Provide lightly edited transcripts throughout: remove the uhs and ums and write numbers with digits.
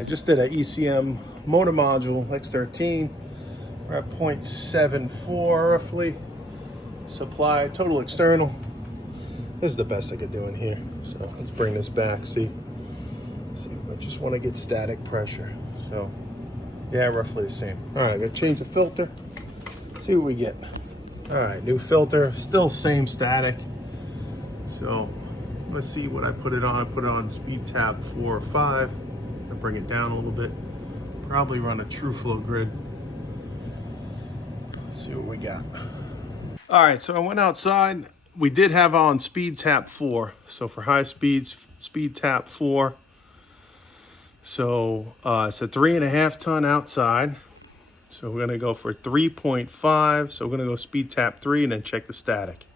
I just did an ECM motor module X13. We're at 0.74 roughly. Supply, total external. This is the best I could do in here. So let's bring this back, see, I just want to get static pressure. So yeah, roughly the same. All right, I'm gonna change the filter, see what we get. All right, new filter, still same static. So let's see what I put it on. I put it on speed tap 4 or 5. I bring it down a little bit. Probably run a true flow grid. Let's see what we got. All right, so I went outside. We did have on speed tap 4. So for high speeds, speed tap 4. So it's a 3.5 ton outside. So we're gonna go for 3.5. So we're gonna go speed tap 3 and then check the static.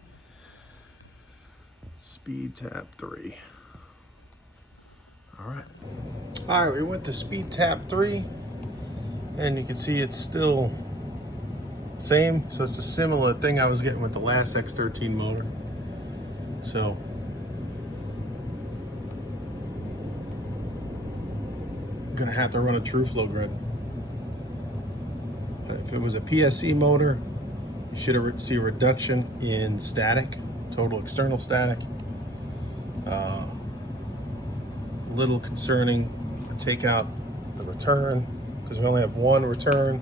Speed tap 3. All right. All right, we went to speed tap 3 and you can see it's still same. So it's a similar thing I was getting with the last X13 motor. So I'm gonna have to run a true flow grid. If it was a PSC motor, you should see a reduction in static, total external static. Little concerning to take out the return because we only have one return.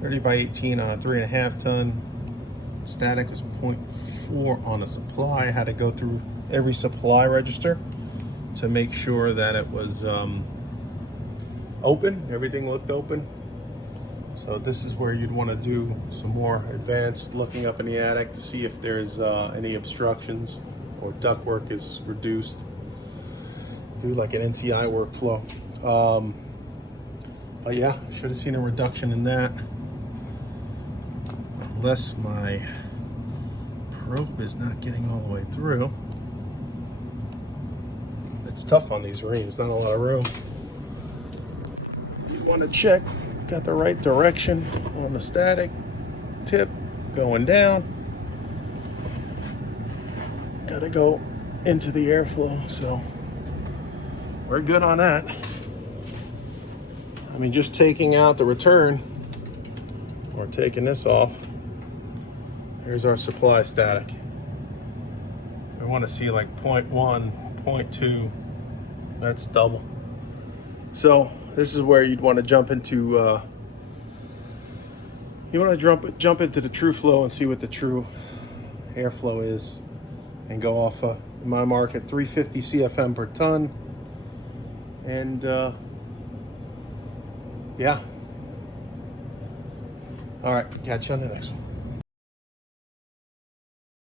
30 by 18 on a 3.5 ton. Static was 0.4 on a supply. I had to go through every supply register to make sure that it was open. Everything looked open. So this is where you'd want to do some more advanced looking up in the attic to see if there's any obstructions or ductwork is reduced. Do like an NCI workflow. But yeah, should have seen a reduction in that. Unless my probe is not getting all the way through. It's tough on these reams, not a lot of room. You want to check, got the right direction on the static tip going down. Got to go into the airflow, so we're good on that. I mean, just taking out the return or taking this off, here's our supply static. I want to see like 0.1, 0.2, that's double. So this is where you'd want to jump into, you want to jump into the true flow and see what the true airflow is and go off my market 350 CFM per ton. And yeah. All right, catch you on the next one.